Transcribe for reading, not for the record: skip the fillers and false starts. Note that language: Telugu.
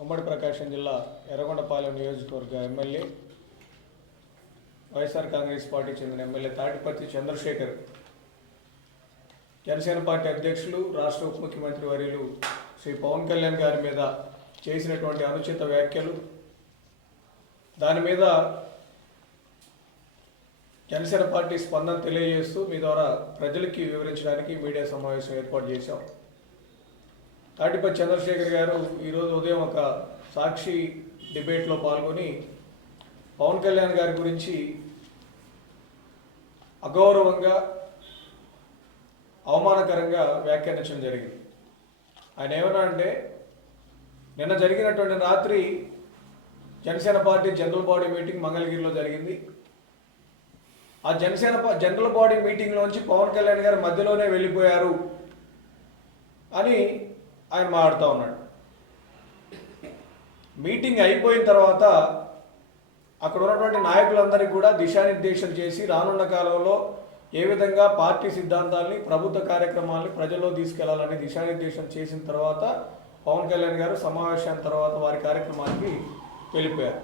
ఉమ్మడి ప్రకాశం జిల్లా ఎర్రగొండపాలెం నియోజకవర్గ ఎమ్మెల్యే వైఎస్ఆర్ కాంగ్రెస్ పార్టీ చెందిన ఎమ్మెల్యే తాటిపర్తి చంద్రశేఖర్ జనసేన పార్టీ అధ్యక్షులు రాష్ట్ర ఉప ముఖ్యమంత్రి వర్యులు శ్రీ పవన్ కళ్యాణ్ గారి మీద చేసినటువంటి అనుచిత వ్యాఖ్యలు, దాని మీద జనసేన పార్టీ స్పందన తెలియజేస్తూ మీ ద్వారా ప్రజలకి వివరించడానికి మీడియా సమావేశం ఏర్పాటు చేశాం. తాటిపర్తి చంద్రశేఖర్ గారు ఈరోజు ఉదయం ఒక సాక్షి డిబేట్లో పాల్గొని పవన్ కళ్యాణ్ గారి గురించి అగౌరవంగా అవమానకరంగా వ్యాఖ్యానించడం జరిగింది. ఆయన ఏమన్నా అంటే, నిన్న జరిగినటువంటి రాత్రి Janasena party general body meeting మంగళగిరిలో జరిగింది. ఆ జనరల్ బాడీ మీటింగ్లోంచి పవన్ కళ్యాణ్ గారు మధ్యలోనే వెళ్ళిపోయారు అని ఆయన మాట్లాడుతూ ఉన్నాడు. మీటింగ్ అయిపోయిన తర్వాత అక్కడ ఉన్నటువంటి నాయకులందరికీ కూడా దిశానిర్దేశం చేసి రానున్న కాలంలో ఏ విధంగా పార్టీ సిద్ధాంతాలని, ప్రభుత్వ కార్యక్రమాలని ప్రజల్లో తీసుకెళ్లాలని దిశానిర్దేశం చేసిన తర్వాత పవన్ కళ్యాణ్ గారు సమావేశం తర్వాత వారి కార్యక్రమానికి వెళ్ళిపోయారు.